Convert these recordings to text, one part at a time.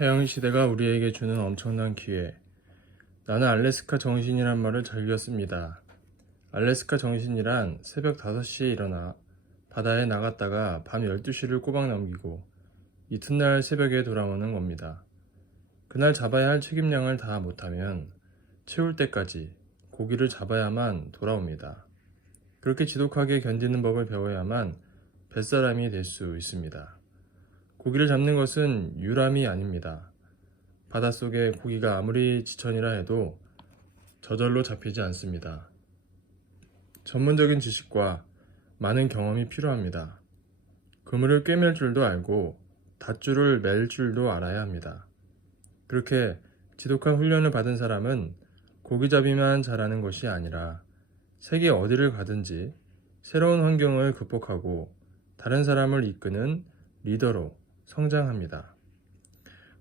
해양 시대가 우리에게 주는 엄청난 기회. 나는 알래스카 정신이란 말을 즐겼습니다. 알래스카 정신이란 새벽 5시에 일어나 바다에 나갔다가 밤 12시를 꼬박 넘기고 이튿날 새벽에 돌아오는 겁니다. 그날 잡아야 할 책임량을 다 못하면 채울 때까지 고기를 잡아야만 돌아옵니다. 그렇게 지독하게 견디는 법을 배워야만 뱃사람이 될 수 있습니다. 고기를 잡는 것은 유람이 아닙니다. 바닷속에 고기가 아무리 지천이라 해도 저절로 잡히지 않습니다. 전문적인 지식과 많은 경험이 필요합니다. 그물을 꿰맬 줄도 알고 닷줄을 맬 줄도 알아야 합니다. 그렇게 지독한 훈련을 받은 사람은 고기잡이만 잘하는 것이 아니라 세계 어디를 가든지 새로운 환경을 극복하고 다른 사람을 이끄는 리더로 성장합니다.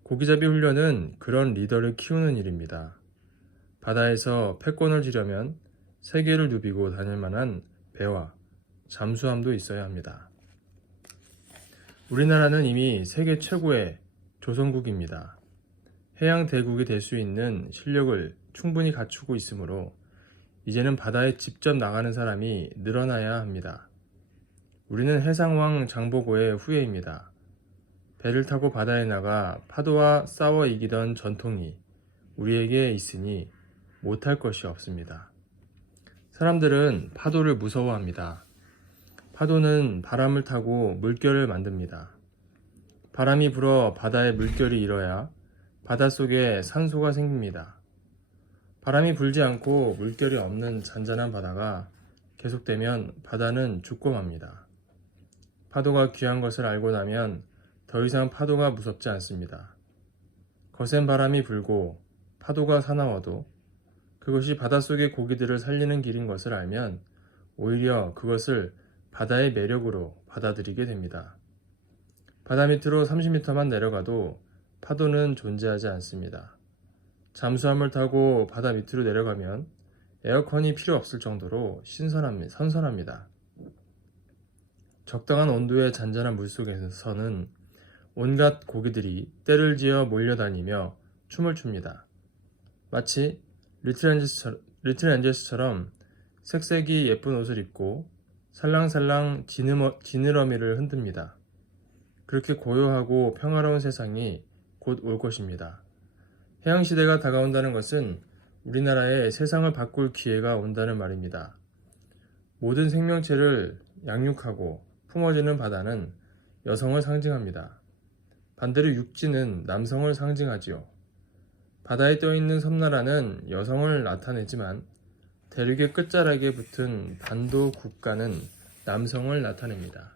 고기잡이 훈련은 그런 리더를 키우는 일입니다. 바다에서 패권을 지려면 세계를 누비고 다닐 만한 배와 잠수함도 있어야 합니다. 우리나라는 이미 세계 최고의 조선국입니다. 해양 대국이 될 수 있는 실력을 충분히 갖추고 있으므로 이제는 바다에 직접 나가는 사람이 늘어나야 합니다. 우리는 해상왕 장보고의 후예입니다. 배를 타고 바다에 나가 파도와 싸워 이기던 전통이 우리에게 있으니 못할 것이 없습니다. 사람들은 파도를 무서워합니다. 파도는 바람을 타고 물결을 만듭니다. 바람이 불어 바다에 물결이 일어야 바닷속에 산소가 생깁니다. 바람이 불지 않고 물결이 없는 잔잔한 바다가 계속되면 바다는 죽고 맙니다. 파도가 귀한 것을 알고 나면 더 이상 파도가 무섭지 않습니다. 거센 바람이 불고 파도가 사나워도 그것이 바닷속의 고기들을 살리는 길인 것을 알면 오히려 그것을 바다의 매력으로 받아들이게 됩니다. 바다 밑으로 30m만 내려가도 파도는 존재하지 않습니다. 잠수함을 타고 바다 밑으로 내려가면 에어컨이 필요 없을 정도로 선선합니다. 적당한 온도의 잔잔한 물속에서는 온갖 고기들이 떼를 지어 몰려다니며 춤을 춥니다. 마치 리틀 앤젤스처럼 색색이 예쁜 옷을 입고 살랑살랑 지느러미를 흔듭니다. 그렇게 고요하고 평화로운 세상이 곧 올 것입니다. 해양시대가 다가온다는 것은 우리나라에 세상을 바꿀 기회가 온다는 말입니다. 모든 생명체를 양육하고 품어주는 바다는 여성을 상징합니다. 반대로 육지는 남성을 상징하지요. 바다에 떠있는 섬나라는 여성을 나타내지만 대륙의 끝자락에 붙은 반도 국가는 남성을 나타냅니다.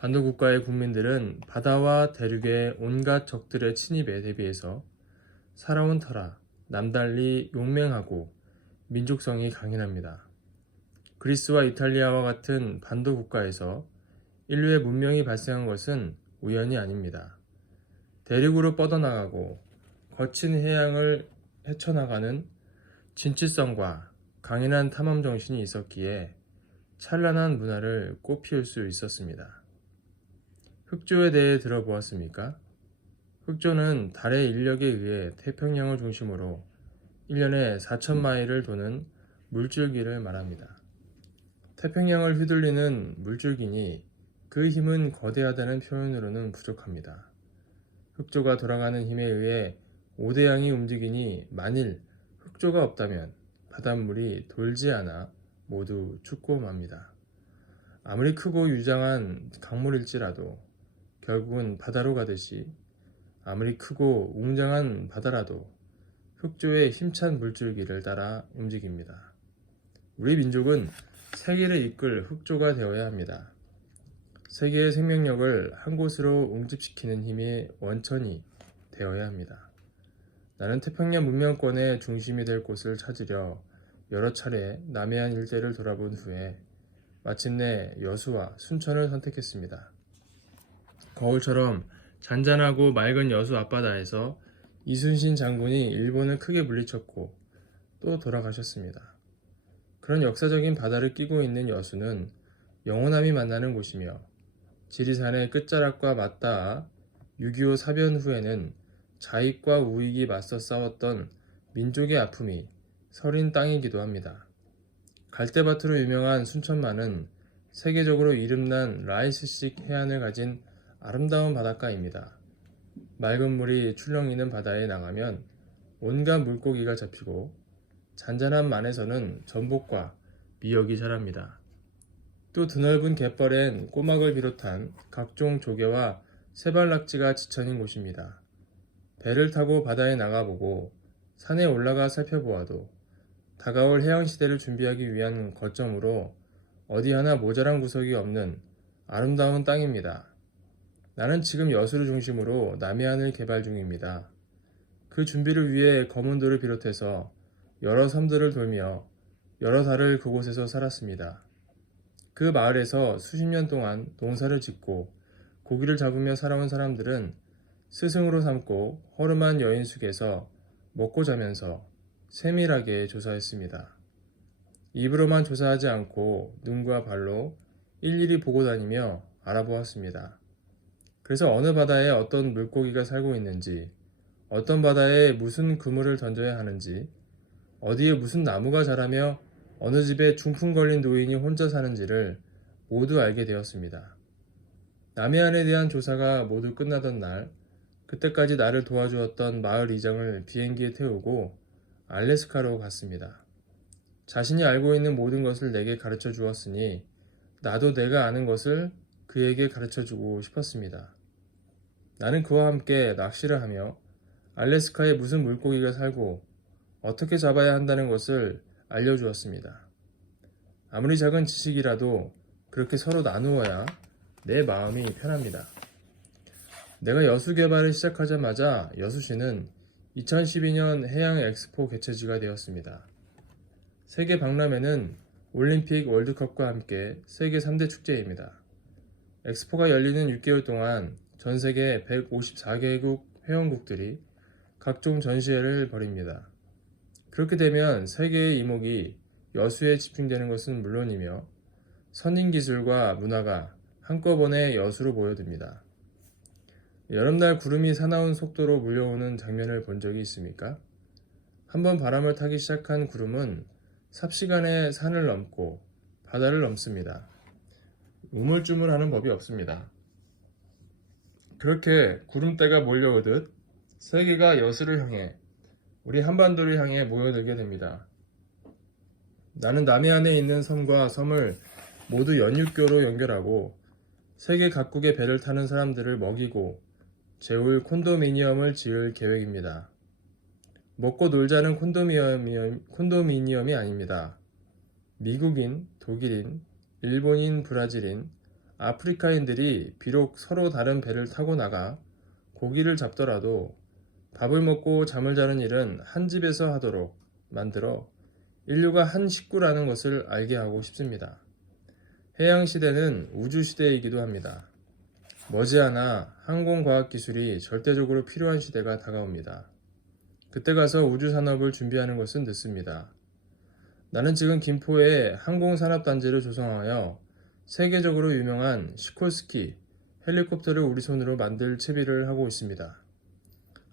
반도 국가의 국민들은 바다와 대륙의 온갖 적들의 침입에 대비해서 살아온 터라 남달리 용맹하고 민족성이 강인합니다. 그리스와 이탈리아와 같은 반도 국가에서 인류의 문명이 발생한 것은 우연이 아닙니다. 대륙으로 뻗어나가고 거친 해양을 헤쳐나가는 진취성과 강인한 탐험 정신이 있었기에 찬란한 문화를 꽃피울 수 있었습니다. 흑조에 대해 들어보았습니까? 흑조는 달의 인력에 의해 태평양을 중심으로 1년에 4,000마일을 도는 물줄기를 말합니다. 태평양을 휘둘리는 물줄기니 그 힘은 거대하다는 표현으로는 부족합니다. 흑조가 돌아가는 힘에 의해 5대양이 움직이니 만일 흑조가 없다면 바닷물이 돌지 않아 모두 죽고 맙니다. 아무리 크고 유장한 강물일지라도 결국은 바다로 가듯이 아무리 크고 웅장한 바다라도 흑조의 힘찬 물줄기를 따라 움직입니다. 우리 민족은 세계를 이끌 흑조가 되어야 합니다. 세계의 생명력을 한 곳으로 옹집시키는 힘의 원천이 되어야 합니다. 나는 태평양 문명권의 중심이 될 곳을 찾으려 여러 차례 남해안 일대를 돌아본 후에 마침내 여수와 순천을 선택했습니다. 거울처럼 잔잔하고 맑은 여수 앞바다에서 이순신 장군이 일본을 크게 물리쳤고 또 돌아가셨습니다. 그런 역사적인 바다를 끼고 있는 여수는 영원함이 만나는 곳이며 지리산의 끝자락과 맞닿아 6.25 사변 후에는 자익과 우익이 맞서 싸웠던 민족의 아픔이 서린 땅이기도 합니다. 갈대밭으로 유명한 순천만은 세계적으로 이름난 라이스식 해안을 가진 아름다운 바닷가입니다. 맑은 물이 출렁이는 바다에 나가면 온갖 물고기가 잡히고 잔잔한 만에서는 전복과 미역이 자랍니다. 또 드넓은 갯벌엔 꼬막을 비롯한 각종 조개와 세발낙지가 지천인 곳입니다. 배를 타고 바다에 나가보고 산에 올라가 살펴보아도 다가올 해양시대를 준비하기 위한 거점으로 어디 하나 모자란 구석이 없는 아름다운 땅입니다. 나는 지금 여수를 중심으로 남해안을 개발 중입니다. 그 준비를 위해 검은도를 비롯해서 여러 섬들을 돌며 여러 달을 그곳에서 살았습니다. 그 마을에서 수십 년 동안 농사를 짓고 고기를 잡으며 살아온 사람들은 스승으로 삼고 허름한 여인숙에서 먹고 자면서 세밀하게 조사했습니다. 입으로만 조사하지 않고 눈과 발로 일일이 보고 다니며 알아보았습니다. 그래서 어느 바다에 어떤 물고기가 살고 있는지, 어떤 바다에 무슨 그물을 던져야 하는지, 어디에 무슨 나무가 자라며 어느 집에 중풍 걸린 노인이 혼자 사는지를 모두 알게 되었습니다. 남해안에 대한 조사가 모두 끝나던 날, 그때까지 나를 도와주었던 마을 이장을 비행기에 태우고 알래스카로 갔습니다. 자신이 알고 있는 모든 것을 내게 가르쳐 주었으니 나도 내가 아는 것을 그에게 가르쳐 주고 싶었습니다. 나는 그와 함께 낚시를 하며 알래스카에 무슨 물고기가 살고 어떻게 잡아야 한다는 것을 알려주었습니다. 아무리 작은 지식이라도 그렇게 서로 나누어야 내 마음이 편합니다. 내가 여수 개발을 시작하자마자 여수시는 2012년 해양 엑스포 개최지가 되었습니다. 세계 박람회는 올림픽 월드컵과 함께 세계 3대 축제입니다. 엑스포가 열리는 6개월 동안 전 세계 154개국 회원국들이 각종 전시회를 벌입니다. 그렇게 되면 세계의 이목이 여수에 집중되는 것은 물론이며 선인기술과 문화가 한꺼번에 여수로 모여듭니다. 여름날 구름이 사나운 속도로 몰려오는 장면을 본 적이 있습니까? 한번 바람을 타기 시작한 구름은 삽시간에 산을 넘고 바다를 넘습니다. 우물쭈물하는 법이 없습니다. 그렇게 구름대가 몰려오듯 세계가 여수를 향해 우리 한반도를 향해 모여들게 됩니다. 나는 남해안에 있는 섬과 섬을 모두 연육교로 연결하고 세계 각국의 배를 타는 사람들을 먹이고 재울 콘도미니엄을 지을 계획입니다. 먹고 놀자는 콘도미니엄이 아닙니다. 미국인, 독일인, 일본인, 브라질인, 아프리카인들이 비록 서로 다른 배를 타고 나가 고기를 잡더라도 밥을 먹고 잠을 자는 일은 한 집에서 하도록 만들어 인류가 한 식구라는 것을 알게 하고 싶습니다. 해양시대는 우주시대이기도 합니다. 머지않아 항공과학기술이 절대적으로 필요한 시대가 다가옵니다. 그때 가서 우주산업을 준비하는 것은 늦습니다. 나는 지금 김포에 항공산업단지를 조성하여 세계적으로 유명한 시콜스키 헬리콥터를 우리 손으로 만들 채비를 하고 있습니다.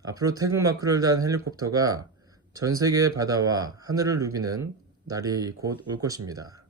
앞으로 태극마크를 단 헬리콥터가 전 세계의 바다와 하늘을 누비는 날이 곧 올 것입니다.